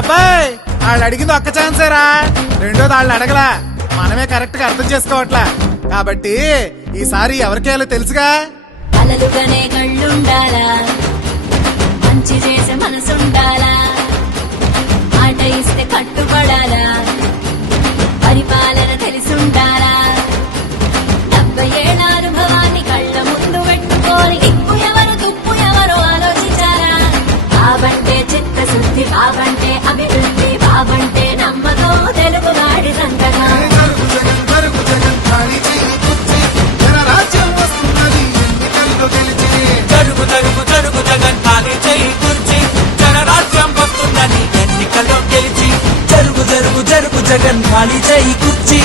అబ్బాయి వాళ్ళు అడిగింది ఒక్క ఛాన్సేరా, రెండోది వాళ్ళు అడగలా, మనమే కరెక్ట్ గా అర్థం చేసుకోవట్లా. కాబట్టి ఈసారి ఎవరికేయాలో తెలుసుగా. అలలుగానే కళ్ళుండాలా, మంచి చేసే మనసుండాలా, మాట ఇస్తే కట్టుబడాలా, పరిపాలన తెలిసుండాలా, 70 ఏళ్ల అనుభవాన్ని కళ్ళ ముందు పెట్టుకోని దిక్కు ఎవరు తుప్పు ఎవరు ఆలోచించారా. బాబంటే చిత్తశుద్ధి, బాబంటే అభివృద్ధి, బాబంటే నమ్మకం తెలుగువాడి సంతకం. జరుగు జరుగు జరుగు జగన్ ఖాళీ చేయి కుర్చీ, జనరాజ్యం వస్తుందని ఎన్నికల్లో గెలిచి. జరుగు జరుగు జరుగు జగన్ ఖాళీ చేయి కుర్చీ.